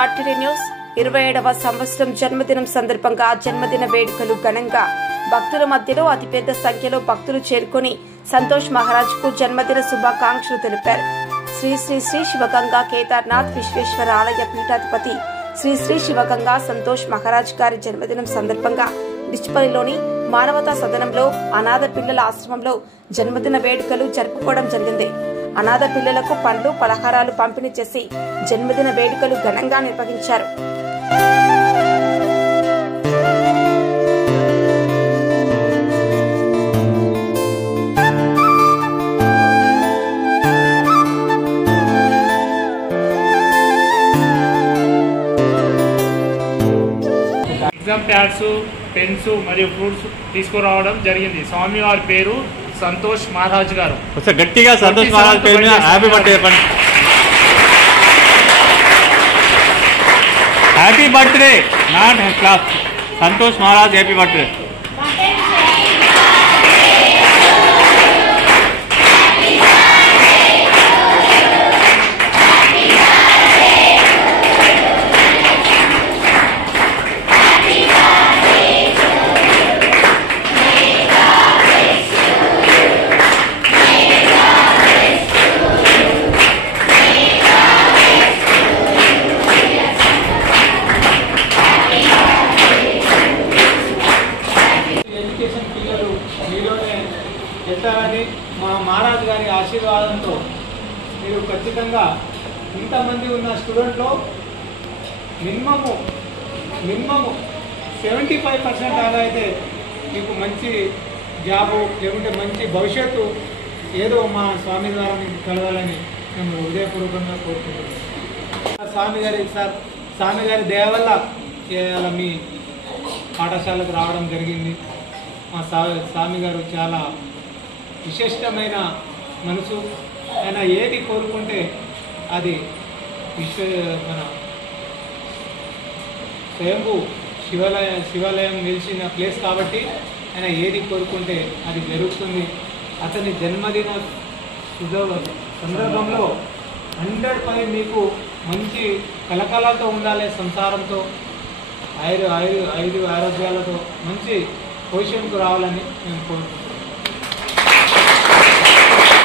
RTD news 27వ సంవత్సరం జన్మదినం సందర్భంగా జన్మదిన వేడుకలు ఘనంగా భక్తుల మధ్యలో అతిపెద్ద సంఖ్యలో భక్తులు చేరుకొని సంతోష్ మహారాజ్ కు జన్మదిన శుభాకాంక్షలు తెలిపారు. శ్రీ శ్రీ శ్రీ శివగంగా కేదార్నాథ్ విశ్వేశ్వర ఆలయ పీఠాధిపతి శ్రీ శ్రీ శివగంగా సంతోష్ మహారాజ్ గారి జన్మదినం సందర్భంగా డిచ్పల్లిలోని మానవతా సదనంలో అనాథ పిల్లల ఆశ్రమంలో జన్మదిన వేడుకలు జరుపుకోవడం జరిగింది. అనాథ పిల్లలకు పండ్లు పలహారాలు పంపిణీ చేసి జన్మదిన వేడుకలు ఘనంగా నిర్వహించారు. ఎగ్జామ్ ప్యాడ్స్, పెన్స్ మరియు ఫ్రూట్స్ తీసుకురావడం జరిగింది. స్వామి వారి పేరు సంతోష్ మహారాజ్ గారు. గట్టిగా సంతోష్ మహారాజ్ పేరు మీద హ్యాపీ బర్త్డే చెప్పండి. Happy birthday not class Santosh Maharaj happy birthday. మీలోనే ఎత్తాలని మా మహారాజ్ గారి ఆశీర్వాదంతో మీరు ఖచ్చితంగా ఇంతమంది ఉన్న స్టూడెంట్లో మినిమము 75% దాకా అయితే మీకు మంచి జాబు లేకుంటే మంచి భవిష్యత్తు ఏదో మా స్వామి ద్వారా మీకు కలగాలని మేము హృదయపూర్వకంగా కోరుకుంటున్నాం. స్వామి గారి దయ వల్ల ఇలా మీ పాఠశాలకు రావడం జరిగింది. మా స్వామి గారు చాలా విశిష్టమైన మనసు. ఆయన ఏది కోరుకుంటే అది మన స్వయంభూ శివాలయం నిలిచిన ప్లేస్ కాబట్టి ఆయన ఏది కోరుకుంటే అది జరుగుతుంది. అతని జన్మదిన సందర్భంలో 100% మీకు మంచి కలకలతో ఉండాలి, సంసారంతో ఐదు ఆరోగ్యాలతో మంచి పొజిషన్కు రావాలని మేము కోరుకుంటున్నాం.